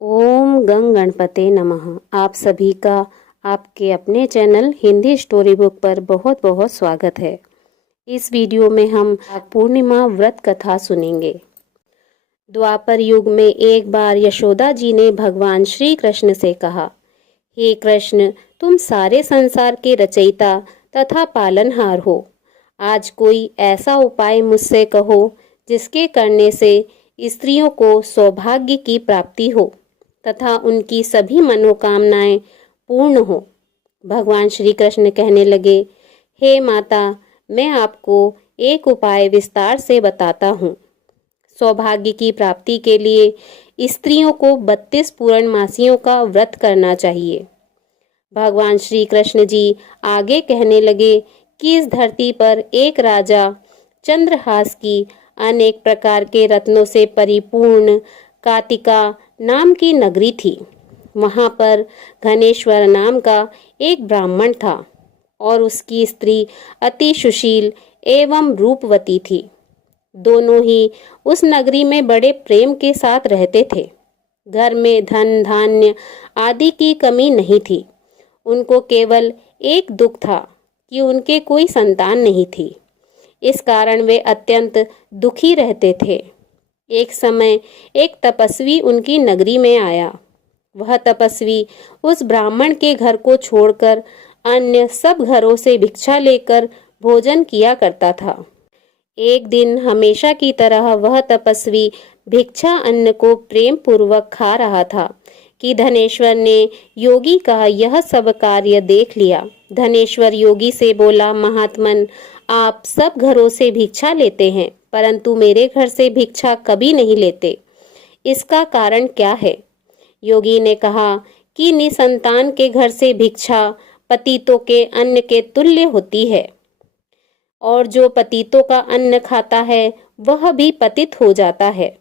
ओम गंग गणपते नमः। आप सभी का आपके अपने चैनल हिंदी स्टोरी बुक पर बहुत बहुत स्वागत है। इस वीडियो में हम पूर्णिमा व्रत कथा सुनेंगे। द्वापर युग में एक बार यशोदा जी ने भगवान श्री कृष्ण से कहा, हे कृष्ण, तुम सारे संसार के रचयिता तथा पालनहार हो। आज कोई ऐसा उपाय मुझसे कहो जिसके करने से स्त्रियों को सौभाग्य की प्राप्ति हो तथा उनकी सभी मनोकामनाएं पूर्ण हो। भगवान श्री कृष्ण कहने लगे, हे माता, मैं आपको एक उपाय विस्तार से बताता हूँ। सौभाग्य की प्राप्ति के लिए स्त्रियों को 32 पूर्णमासियों का व्रत करना चाहिए। भगवान श्री कृष्ण जी आगे कहने लगे कि इस धरती पर एक राजा चंद्रहास की अनेक प्रकार के रत्नों से परिपूर्ण कातिका नाम की नगरी थी। वहां पर घनेश्वर नाम का एक ब्राह्मण था और उसकी स्त्री अति सुशील एवं रूपवती थी। दोनों ही उस नगरी में बड़े प्रेम के साथ रहते थे। घर में धन धान्य आदि की कमी नहीं थी। उनको केवल एक दुख था कि उनके कोई संतान नहीं थी। इस कारण वे अत्यंत दुखी रहते थे। एक समय एक तपस्वी उनकी नगरी में आया। वह तपस्वी उस ब्राह्मण के घर को छोड़कर अन्य सब घरों से भिक्षा लेकर भोजन किया करता था। एक दिन हमेशा की तरह वह तपस्वी भिक्षा अन्न को प्रेम पूर्वक खा रहा था कि धनेश्वर ने योगी का यह सब कार्य देख लिया। धनेश्वर योगी से बोला, महात्मन, आप सब घरों से भिक्षा लेते हैं परंतु मेरे घर से भिक्षा कभी नहीं लेते। इसका कारण क्या है? योगी ने कहा कि निसंतान के घर से भिक्षा पतितों के अन्न के तुल्य होती है और जो पतितों का अन्न खाता है वह भी पतित हो जाता है।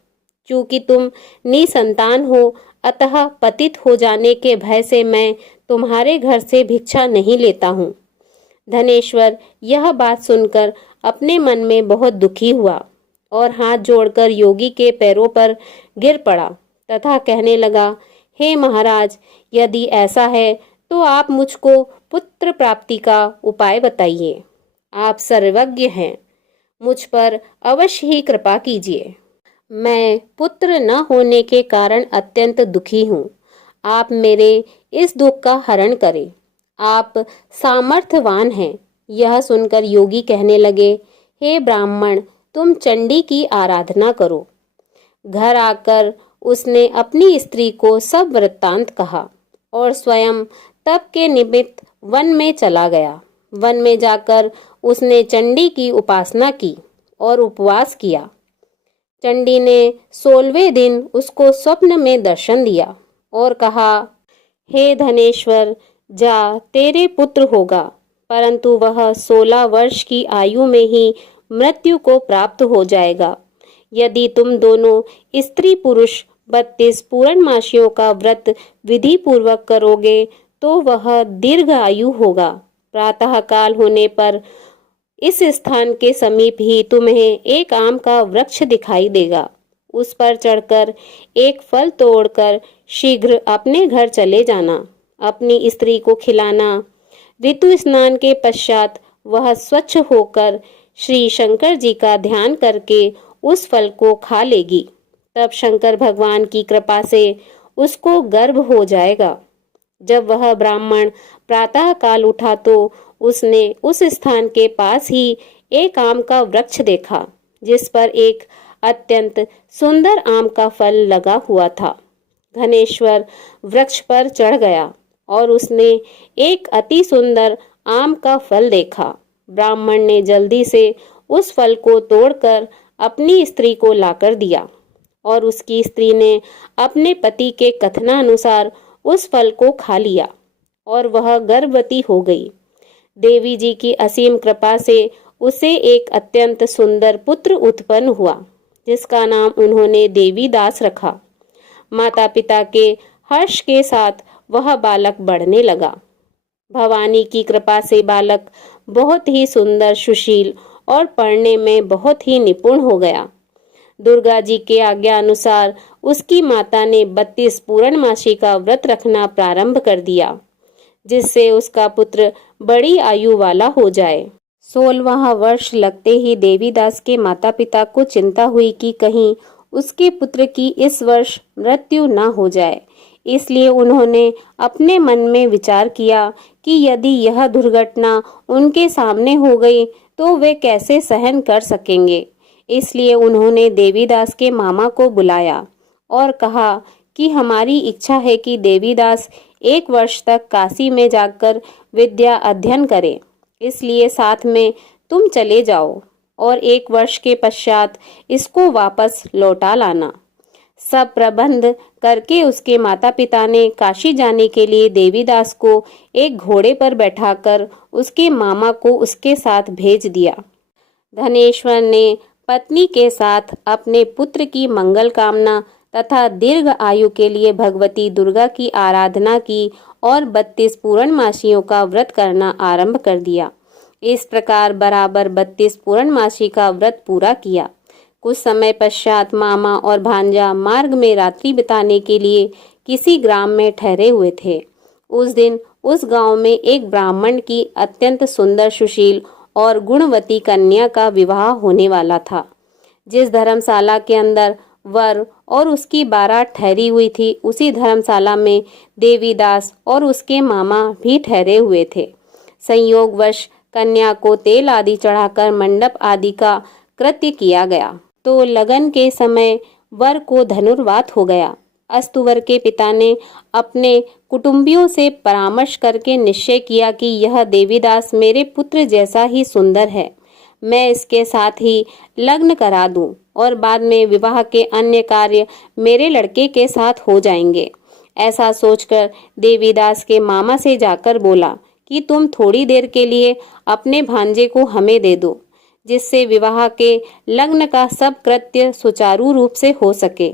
क्योंकि तुम निसंतान हो, अतः पतित हो जाने के भय से मैं तुम्हारे घर से भिक्षा नहीं लेता हूँ। धनेश्वर यह बात सुनकर अपने मन में बहुत दुखी हुआ और हाथ जोड़कर योगी के पैरों पर गिर पड़ा तथा कहने लगा, हे महाराज, यदि ऐसा है तो आप मुझको पुत्र प्राप्ति का उपाय बताइए। आप सर्वज्ञ हैं, मुझ पर अवश्य ही कृपा कीजिए। मैं पुत्र न होने के कारण अत्यंत दुखी हूँ। आप मेरे इस दुख का हरण करें। आप सामर्थ्यवान हैं। यह सुनकर योगी कहने लगे, हे ब्राह्मण, तुम चंडी की आराधना करो। घर आकर उसने अपनी स्त्री को सब वृत्तांत कहा और स्वयं तप के निमित्त वन में चला गया। वन में जाकर उसने चंडी की उपासना की और उपवास किया। चंडी ने 16वें दिन उसको स्वप्न में दर्शन दिया और कहा, हे धनेश्वर, जा, तेरे पुत्र होगा, परंतु वह 16 वर्ष की आयु में ही मृत्यु को प्राप्त हो जाएगा। यदि तुम दोनों स्त्री पुरुष 32 पूर्णमासियों का व्रत विधि पूर्वक करोगे तो वह दीर्घ आयु होगा। प्रातः काल होने पर इस स्थान के समीप ही तुम्हें एक आम का वृक्ष दिखाई देगा। उस पर चढ़कर एक फल तोड़कर शीघ्र अपने घर चले जाना। अपनी स्त्री को खिलाना। ऋतु स्नान के पश्चात वह स्वच्छ होकर श्री शंकर जी का ध्यान करके उस फल को खा लेगी। तब शंकर भगवान की कृपा से उसको गर्भ हो जाएगा। जब वह ब्राह्मण प्रातः काल उठा तो उसने उस स्थान के पास ही एक आम का वृक्ष देखा जिस पर एक अत्यंत सुंदर आम का फल लगा हुआ था। धनेश्वर वृक्ष पर चढ़ गया और उसने एक अति सुंदर आम का फल देखा। ब्राह्मण ने जल्दी से उस फल को तोड़कर अपनी स्त्री को लाकर दिया और उसकी स्त्री ने अपने पति के कथनानुसार उस फल को खा लिया और वह गर्भवती हो गई। देवी जी की असीम कृपा से उसे एक अत्यंत सुंदर पुत्र उत्पन्न हुआ जिसका नाम उन्होंने देवी दास रखा। माता पिता के हर्ष के साथ वह बालक बढ़ने लगा। भवानी की कृपा से बालक बहुत ही सुंदर, सुशील और पढ़ने में बहुत ही निपुण हो गया। दुर्गा जी के आज्ञा अनुसार उसकी माता ने 32 पूर्णमासी का व्रत रखना प्रारंभ कर दिया, जिससे उसका पुत्र बड़ी आयु वाला हो जाए। 16वां वर्ष लगते ही देवीदास के माता पिता को चिंता हुई कि कहीं उसके पुत्र की इस वर्ष मृत्यु न हो जाए। इसलिए उन्होंने अपने मन में विचार किया कि यदि यह दुर्घटना उनके सामने हो गई तो वे कैसे सहन कर सकेंगे। इसलिए उन्होंने देवीदास के मामा को बुलाया और कहा कि हमारी इच्छा है कि देवीदास 1 वर्ष तक काशी में जाकर विद्या अध्ययन करे, इसलिए साथ में तुम चले जाओ और 1 वर्ष के पश्चात इसको वापस लौटा लाना। सब प्रबंध करके उसके माता पिता ने काशी जाने के लिए देवीदास को एक घोड़े पर बैठाकर उसके मामा को उसके साथ भेज दिया। धनेश्वर ने पत्नी के साथ अपने पुत्र की मंगल कामना तथा दीर्घ आयु के लिए भगवती दुर्गा की आराधना की और 32 पूर्णमासियों का व्रत करना आरंभ कर दिया। इस प्रकार बराबर 32 पूर्णमासी का व्रत पूरा किया। कुछ समय पश्चात मामा और भांजा मार्ग में रात्रि बिताने के लिए किसी ग्राम में ठहरे हुए थे। उस दिन उस गांव में एक ब्राह्मण की अत्यंत सुंदर, सुशील और गुणवती कन्या का विवाह होने वाला था। जिस धर्मशाला के अंदर वर और उसकी बारात ठहरी हुई थी, उसी धर्मशाला में देवीदास और उसके मामा भी ठहरे हुए थे। संयोगवश कन्या को तेल आदि चढ़ाकर मंडप आदि का कृत्य किया गया तो लगन के समय वर को धनुर्वात हो गया। अस्तु वर के पिता ने अपने कुटुंबियों से परामर्श करके निश्चय किया कि यह देवीदास मेरे पुत्र जैसा ही सुंदर है, मैं इसके साथ ही लग्न करा दूं और बाद में विवाह के अन्य कार्य मेरे लड़के के साथ हो जाएंगे। ऐसा सोचकर देवीदास के मामा से जाकर बोला कि तुम थोड़ी देर के लिए अपने भांजे को हमें दे दो, जिससे विवाह के लग्न का सब कृत्य सुचारू रूप से हो सके।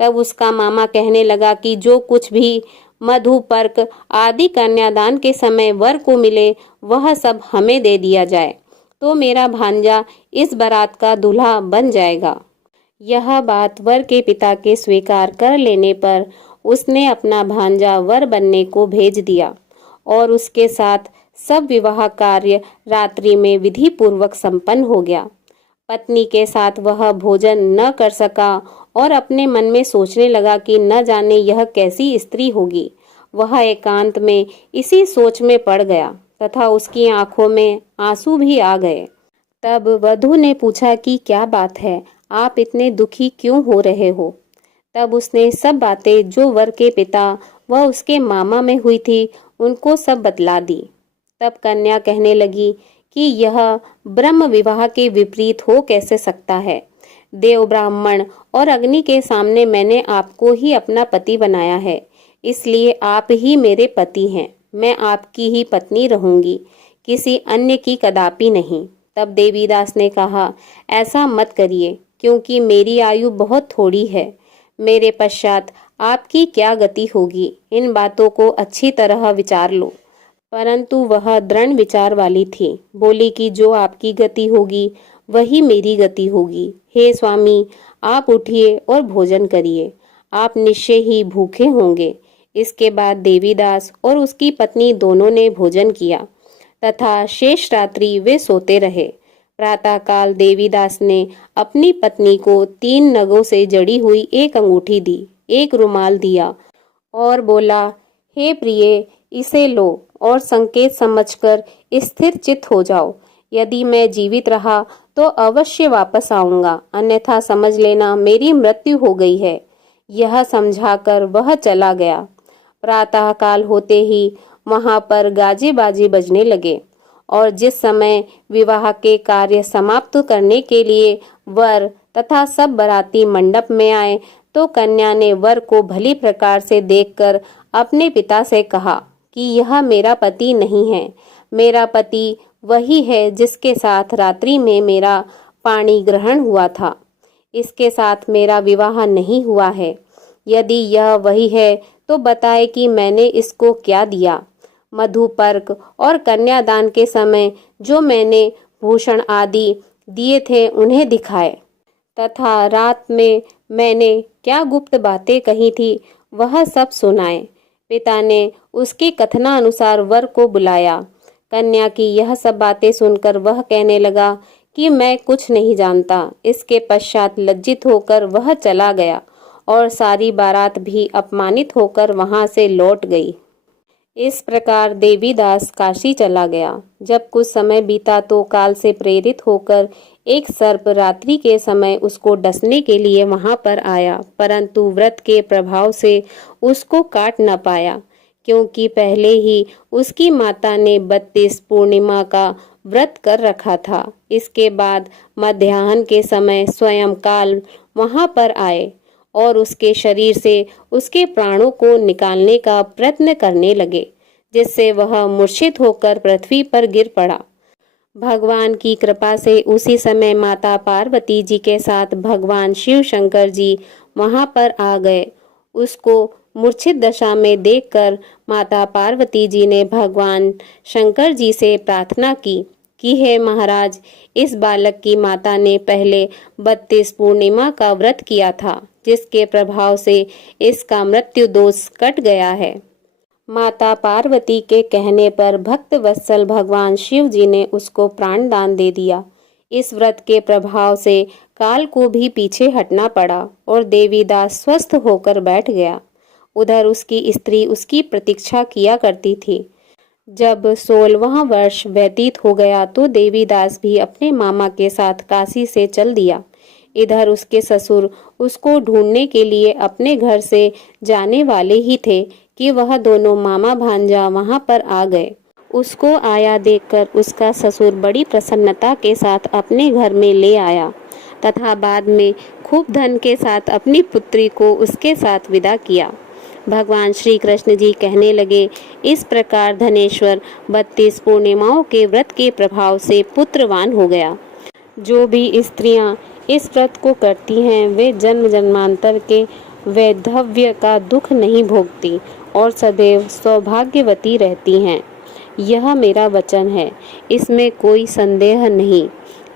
तब उसका मामा कहने लगा कि जो कुछ भी मधु, पर्क आदि कन्यादान के समय वर को मिले वह सब हमें दे दिया जाए, तो मेरा भांजा इस बारात का दूल्हा बन जाएगा। यह बात वर के पिता के स्वीकार कर लेने पर उसने अपना भांजा वर बनने को भेज दिया और उसके साथ सब विवाह कार्य रात्रि में विधि पूर्वक संपन्न हो गया। पत्नी के साथ वह भोजन न कर सका और अपने मन में सोचने लगा कि न जाने यह कैसी स्त्री होगी। वह एकांत में इसी सोच में पड़ गया तथा उसकी आंखों में आंसू भी आ गए। तब वधू ने पूछा कि क्या बात है, आप इतने दुखी क्यों हो रहे हो? तब उसने सब बातें जो वर के पिता व उसके मामा में हुई थी उनको सब बतला दी। तब कन्या कहने लगी कि यह ब्रह्म विवाह के विपरीत हो कैसे सकता है। देव, ब्राह्मण और अग्नि के सामने मैंने आपको ही अपना पति बनाया है, इसलिए आप ही मेरे पति हैं। मैं आपकी ही पत्नी रहूंगी, किसी अन्य की कदापि नहीं। तब देवीदास ने कहा, ऐसा मत करिए, क्योंकि मेरी आयु बहुत थोड़ी है। मेरे पश्चात आपकी क्या गति होगी, इन बातों को अच्छी तरह विचार लो। परंतु वह दृढ़ विचार वाली थी। बोली कि जो आपकी गति होगी वही मेरी गति होगी। हे स्वामी, आप उठिए और भोजन करिए, आप निश्चय ही भूखे होंगे। इसके बाद देवीदास और उसकी पत्नी दोनों ने भोजन किया तथा शेष रात्रि वे सोते रहे। प्रातःकाल देवीदास ने अपनी पत्नी को 3 नगों से जड़ी हुई एक अंगूठी दी, एक रुमाल दिया और बोला, हे प्रिय, इसे लो और संकेत समझकर स्थिर चित्त हो जाओ। यदि मैं जीवित रहा तो अवश्य वापस आऊंगा, अन्यथा समझ लेना मेरी मृत्यु हो गई है। यह समझाकर वह चला गया। प्रातःकाल होते ही वहां पर गाजे बाजे बजने लगे और जिस समय विवाह के कार्य समाप्त करने के लिए वर तथा सब बाराती मंडप में आए तो कन्या ने वर को भली प्रकार से देखकर अपने पिता से कहा कि यह मेरा पति नहीं है, मेरा पति वही है जिसके साथ रात्रि में मेरा पाणी ग्रहण हुआ था। इसके साथ मेरा विवाह नहीं हुआ है। यदि यह वही है तो बताए कि मैंने इसको क्या दिया। मधु, पर्क और कन्यादान के समय जो मैंने भूषण आदि दिए थे उन्हें दिखाए। तथा रात में मैंने क्या गुप्त बातें कही थी वह सब सुनाए। पिता ने उसके कथनानुसार वर को बुलाया। कन्या की यह सब बातें सुनकर वह कहने लगा कि मैं कुछ नहीं जानता। इसके पश्चात लज्जित होकर वह चला गया और सारी बारात भी अपमानित होकर वहां से लौट गई। इस प्रकार देवीदास काशी चला गया। जब कुछ समय बीता तो काल से प्रेरित होकर एक सर्प रात्रि के समय उसको डसने के लिए वहां पर आया, परंतु व्रत के प्रभाव से उसको काट न पाया, क्योंकि पहले ही उसकी माता ने 32 पूर्णिमा का व्रत कर रखा था। इसके बाद मध्याह्न के समय स्वयं काल वहां पर आए और उसके शरीर से उसके प्राणों को निकालने का प्रयत्न करने लगे, जिससे वह मूर्छित होकर पृथ्वी पर गिर पड़ा। भगवान की कृपा से उसी समय माता पार्वती जी के साथ भगवान शिव शंकर जी वहां पर आ गए। उसको मूर्छित दशा में देखकर माता पार्वती जी ने भगवान शंकर जी से प्रार्थना की कि हे महाराज, इस बालक की माता ने पहले 32 पूर्णिमा का व्रत किया था, जिसके प्रभाव से इसका मृत्यु दोष कट गया है। माता पार्वती के कहने पर भक्त वत्सल भगवान शिव जी ने उसको प्राण दान दे दिया। इस व्रत के प्रभाव से काल को भी पीछे हटना पड़ा और देवीदास स्वस्थ होकर बैठ गया। उधर उसकी स्त्री उसकी प्रतीक्षा किया करती थी। जब 16वां वर्ष व्यतीत हो गया तो देवीदास भी अपने मामा के साथ काशी से चल दिया। इधर उसके ससुर उसको ढूंढने के लिए अपने घर से जाने वाले ही थे कि वह दोनों मामा भांजा वहां पर आ गए। उसको आया देखकर उसका ससुर बड़ी प्रसन्नता के साथ अपने घर में ले आया तथा बाद में खूब धन के साथ अपनी पुत्री को उसके साथ विदा किया। भगवान श्री कृष्ण जी कहने लगे, इस प्रकार धनेश्वर 32 पूर्णिमाओं के व्रत के प्रभाव से पुत्रवान हो गया। जो भी स्त्रियां इस व्रत को करती हैं वे जन्म जन्मांतर के वैधव्य का दुख नहीं भोगती और सदैव सौभाग्यवती रहती हैं। यह मेरा वचन है, इसमें कोई संदेह नहीं।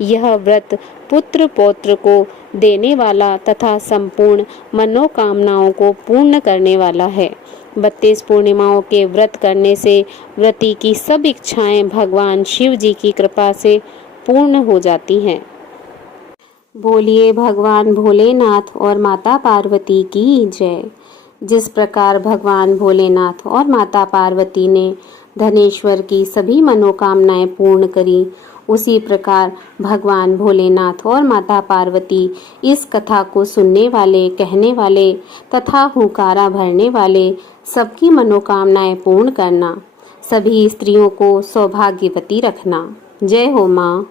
यह व्रत पुत्र पौत्र को देने वाला तथा संपूर्ण मनोकामनाओं को पूर्ण करने वाला है। 32 पूर्णिमाओं के व्रत करने से व्रती की सब इच्छाएं भगवान शिव जी की कृपा से पूर्ण हो जाती हैं। बोलिए भगवान भोलेनाथ और माता पार्वती की जय। जिस प्रकार भगवान भोलेनाथ और माता पार्वती ने धनेश्वर की सभी मनोकामनाएं पूर्ण करी, उसी प्रकार भगवान भोलेनाथ और माता पार्वती इस कथा को सुनने वाले, कहने वाले तथा हुंकारा भरने वाले सबकी मनोकामनाएं पूर्ण करना, सभी स्त्रियों को सौभाग्यवती रखना। जय हो माँ।